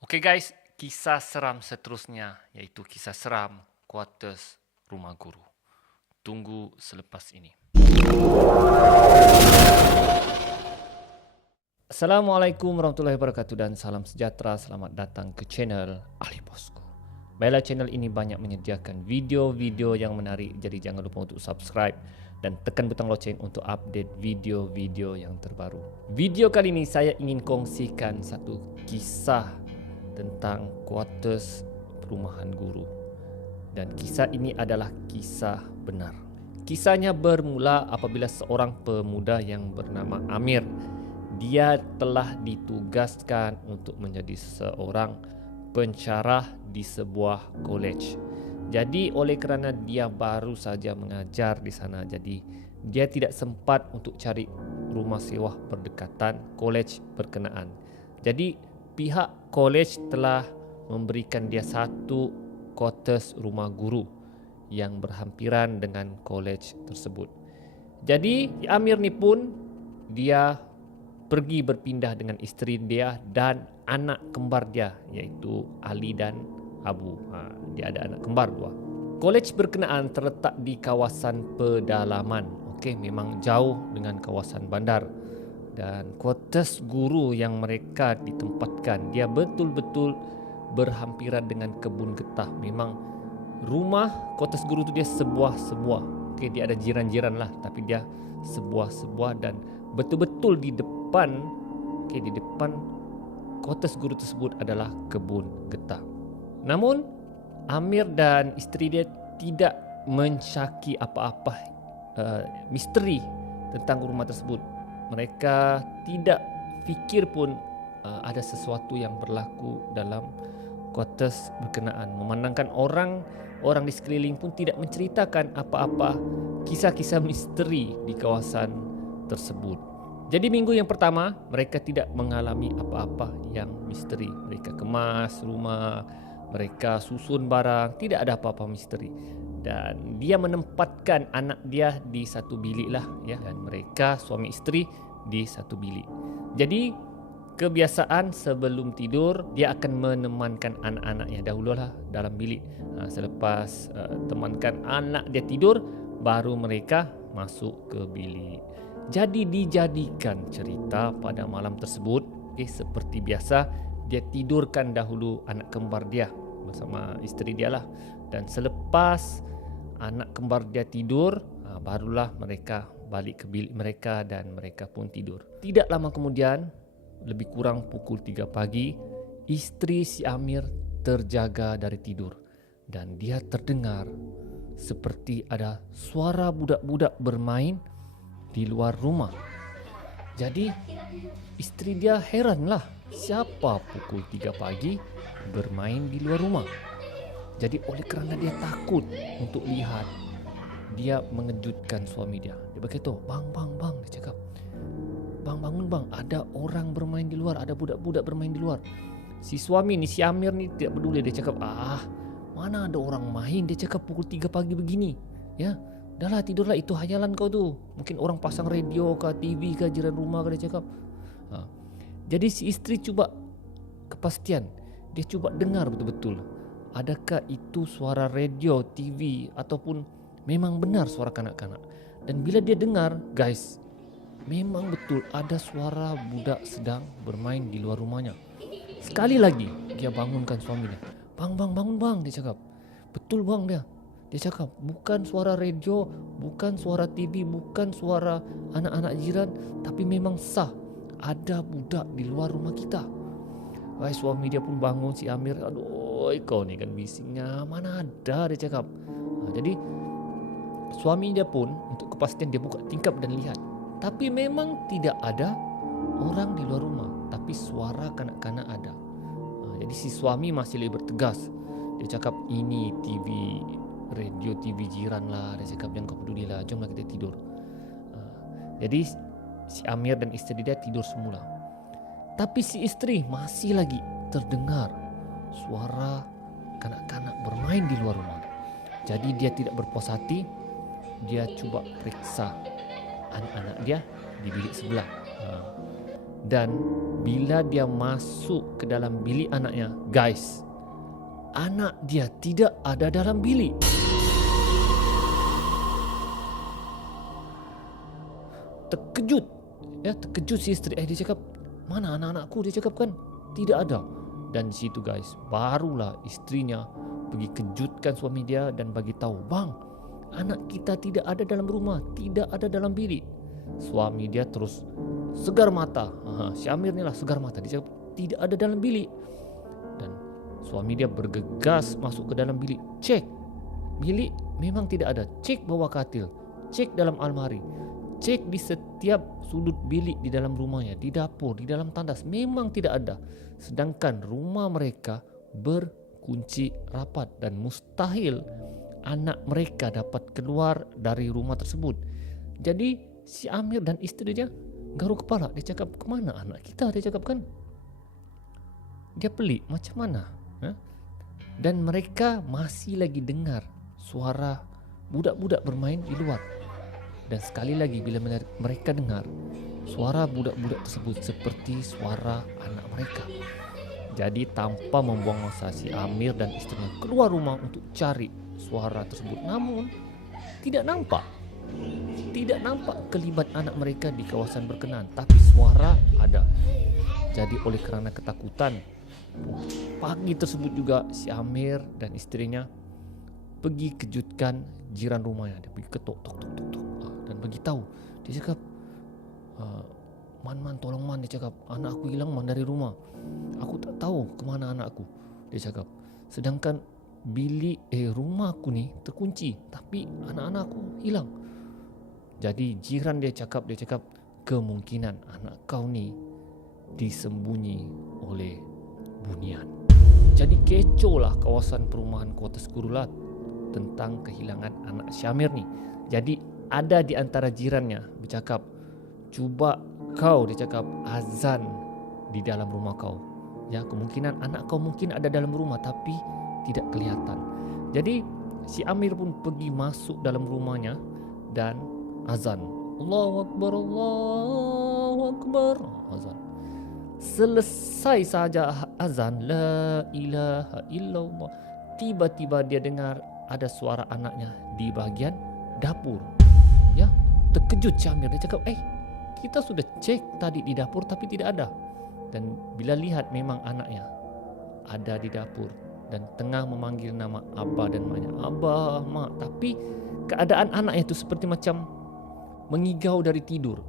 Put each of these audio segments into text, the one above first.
Oke guys, kisah seram seterusnya yaitu kisah seram quarters rumah guru. Tunggu selepas ini. Assalamualaikum warahmatullahi wabarakatuh dan salam sejahtera. Selamat datang ke channel Ali Bosku. Baiklah, channel ini banyak menyediakan video-video yang menarik, jadi jangan lupa untuk subscribe dan tekan butang loceng untuk update video-video yang terbaru. Video kali ini saya ingin kongsikan satu kisah tentang quarters perumahan guru. Dan kisah ini adalah kisah benar. Kisahnya bermula apabila seorang pemuda yang bernama Amir, dia telah ditugaskan untuk menjadi seorang pensyarah di sebuah college. Jadi oleh kerana dia baru saja mengajar di sana, jadi dia tidak sempat untuk cari rumah sewa berdekatan college berkenaan. Jadi pihak college telah memberikan dia satu quarters rumah guru yang berhampiran dengan college tersebut. Jadi Amir ni pun dia pergi berpindah dengan isteri dia dan anak kembar dia iaitu Ali dan Abu. Dia ada anak kembar dua. College berkenaan terletak di kawasan pedalaman. Okey, memang jauh dengan kawasan bandar. Dan quarters guru yang mereka ditempatkan, dia betul-betul berhampiran dengan kebun getah. Memang rumah quarters guru tu dia sebuah-sebuah. Okey, dia ada jiran-jiran lah, tapi dia sebuah-sebuah dan betul-betul di depan, okey, di depan quarters guru tersebut adalah kebun getah. Namun Amir dan isteri dia tidak mensyaki apa-apa misteri tentang rumah tersebut. Mereka tidak fikir pun ada sesuatu yang berlaku dalam quarters berkenaan. Memandangkan orang di sekeliling pun tidak menceritakan apa-apa kisah-kisah misteri di kawasan tersebut. Jadi minggu yang pertama mereka tidak mengalami apa-apa yang misteri. Mereka kemas rumah, mereka susun barang, tidak ada apa-apa misteri. Dan dia menempatkan anak dia di satu bilik lah ya, dan mereka suami isteri di satu bilik. Jadi kebiasaan sebelum tidur dia akan menemankan anak-anaknya dahululah dalam bilik. Selepas temankan anak dia tidur, baru mereka masuk ke bilik. Jadi dijadikan cerita pada malam tersebut, seperti biasa dia tidurkan dahulu anak kembar dia bersama isteri dia lah. Dan selepas anak kembar dia tidur, barulah mereka balik ke bilik mereka dan mereka pun tidur. Tidak lama kemudian, lebih kurang pukul 3 pagi, isteri si Amir terjaga dari tidur dan dia terdengar seperti ada suara budak-budak bermain di luar rumah. Jadi isteri dia heranlah, siapa pukul 3 pagi bermain di luar rumah. Jadi oleh kerana dia takut untuk lihat, dia mengejutkan suami dia. Dia berkata, bang, dia cakap, bang, bangun bang, ada orang bermain di luar, ada budak-budak bermain di luar. Si suami ni, si Amir ni tidak peduli. Dia cakap, mana ada orang main, dia cakap pukul 3 pagi begini. Ya, dahlah tidurlah, itu hayalan kau tu. Mungkin orang pasang radio ke TV ke jiran rumah ke, dia cakap. Jadi si isteri cuba kepastian. Dia cuba dengar betul-betul, adakah itu suara radio, TV ataupun memang benar suara kanak-kanak. Dan bila dia dengar, guys, memang betul ada suara budak sedang bermain di luar rumahnya. Sekali lagi dia bangunkan suaminya. Bang, bangun bang, dia cakap. Betul bang, dia cakap, bukan suara radio, bukan suara TV, bukan suara anak-anak jiran, tapi memang sah ada budak di luar rumah kita. Suami dia pun bangun, si Amir. Aduh, kau ni kan bisingnya, mana ada, dia cakap. Jadi suami dia pun untuk kepastian dia buka tingkap dan lihat. Tapi memang tidak ada orang di luar rumah, tapi suara kanak-kanak ada. Jadi si suami masih lebih bertegas. Dia cakap, ini TV, radio TV jiran lah. Dia cakap, jangan kau peduli lah, jomlah kita tidur. Jadi si Amir dan isteri dia tidur semula. Tapi si isteri masih lagi terdengar suara kanak-kanak bermain di luar rumah. Jadi dia tidak berpuas hati. Dia cuba periksa anak-anak dia di bilik sebelah. Dan bila dia masuk ke dalam bilik anaknya, guys, anak dia tidak ada dalam bilik. Terkejut si isteri. Dia cakap, mana anak-anakku? Dia cakap kan, tidak ada. Dan di situ guys, barulah istrinya pergi kejutkan suami dia dan bagi tahu, bang, anak kita tidak ada dalam rumah, tidak ada dalam bilik. Suami dia terus segar mata. Si Amir ni lah segar mata. Dia cakap tidak ada dalam bilik. Dan suami dia bergegas masuk ke dalam bilik. Cek bilik, memang tidak ada. Cek bawah katil, cek dalam almari, cek di setiap sudut bilik di dalam rumahnya, di dapur, di dalam tandas, memang tidak ada. Sedangkan rumah mereka berkunci rapat dan mustahil anak mereka dapat keluar dari rumah tersebut. Jadi si Amir dan isteri dia garuk kepala. Dia cakap, kemana anak kita? Dia cakap kan. Dia pelik, macam mana? Dan mereka masih lagi dengar suara budak-budak bermain di luar. Dan sekali lagi bila mereka dengar suara budak-budak tersebut seperti suara anak mereka. Jadi tanpa membuang masa, si Amir dan istrinya keluar rumah untuk cari suara tersebut. Namun tidak nampak kelibat anak mereka di kawasan berkenaan. Tapi suara ada. Jadi oleh kerana ketakutan, pagi tersebut juga si Amir dan istrinya pergi kejutkan jiran rumahnya. Dia pergi ketok tok dan bagi tahu. Dia cakap, Man, tolong Man. Dia cakap, anak aku hilang Man dari rumah. Aku tak tahu kemana anakku. Dia cakap, sedangkan bilik rumah aku ni terkunci, tapi anak-anak aku hilang. Jadi jiran dia cakap, kemungkinan anak kau ni disembunyi oleh bunian. Jadi kecoh lah kawasan perumahan Kuartus Kurulat tentang kehilangan anak Syamir ni. Jadi ada di antara jirannya bercakap, cuba kau, dia cakap, azan di dalam rumah kau. Ya, kemungkinan anak kau mungkin ada dalam rumah tapi tidak kelihatan. Jadi si Amir pun pergi masuk dalam rumahnya dan azan. Allahu Akbar, Allahu Akbar. Azan. Selesai saja azan, la ilaha illallah, tiba-tiba dia dengar ada suara anaknya di bahagian dapur. Ya, terkejut si Amir. Dia cakap, kita sudah cek tadi di dapur tapi tidak ada. Dan bila lihat memang anaknya ada di dapur dan tengah memanggil nama Abah dan Maknya. Abah, Mak. Tapi keadaan anaknya itu seperti macam mengigau dari tidur.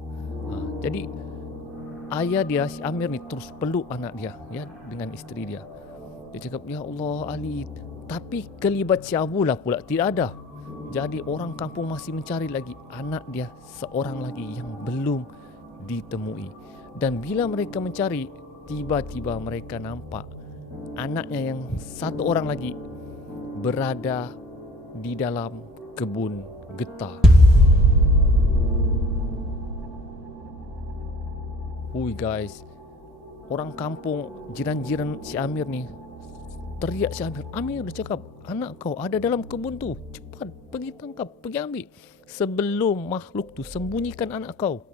Jadi ayah dia, si Amir ni, terus peluk anak dia, ya, dengan isteri dia. Dia cakap, ya Allah Ali. Tapi kelibat si Abu lah pula tidak ada. Jadi orang kampung masih mencari lagi anak dia seorang lagi yang belum ditemui. Dan bila mereka mencari, tiba-tiba mereka nampak anaknya yang satu orang lagi berada di dalam kebun getah. Hui guys, orang kampung, jiran-jiran si Amir ni teriak si Amir. Amir, dia cakap, anak kau ada dalam kebun tu. Cepat pergi tangkap, pergi ambil. Sebelum makhluk tu sembunyikan anak kau.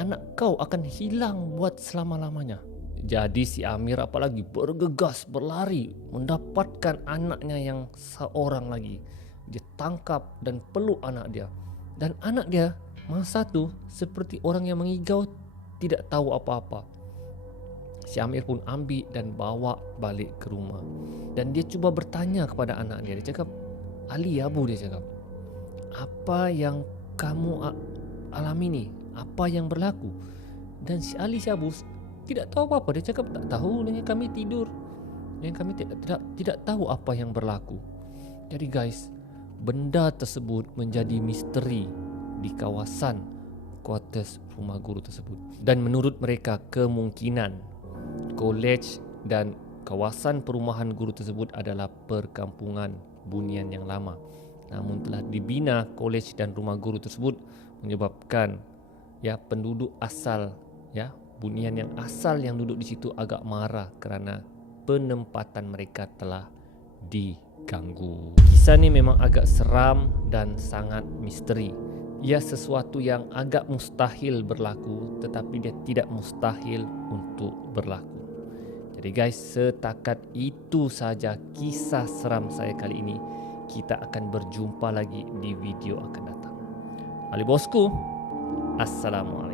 Anak kau akan hilang buat selama-lamanya. Jadi si Amir apalagi bergegas berlari mendapatkan anaknya yang seorang lagi. Dia tangkap dan peluk anak dia. Dan anak dia masa tu seperti orang yang mengigau, tidak tahu apa-apa. Si Amir pun ambil dan bawa balik ke rumah. Dan dia cuba bertanya kepada anak dia. Dia cakap, Ali, Abu, dia cakap, apa yang kamu alami ni? Apa yang berlaku? Dan si Ali, si Abu, tidak tahu apa-apa. Dia cakap, tak tahu, dengan kami tidur, dan kami tidak tahu apa yang berlaku. Jadi guys, benda tersebut menjadi misteri di kawasan kuartus rumah guru tersebut. Dan menurut mereka, kemungkinan kolej dan kawasan perumahan guru tersebut adalah perkampungan bunian yang lama. Namun telah dibina kolej dan rumah guru tersebut, menyebabkan penduduk asal, bunian yang asal yang duduk di situ agak marah kerana penempatan mereka telah diganggu. Kisah ni memang agak seram dan sangat misteri. ia sesuatu yang agak mustahil berlaku, tetapi dia tidak mustahil untuk berlaku. Jadi guys, setakat itu saja kisah seram saya kali ini. Kita akan berjumpa lagi di video akan datang. Ali bosku, Assalamualaikum.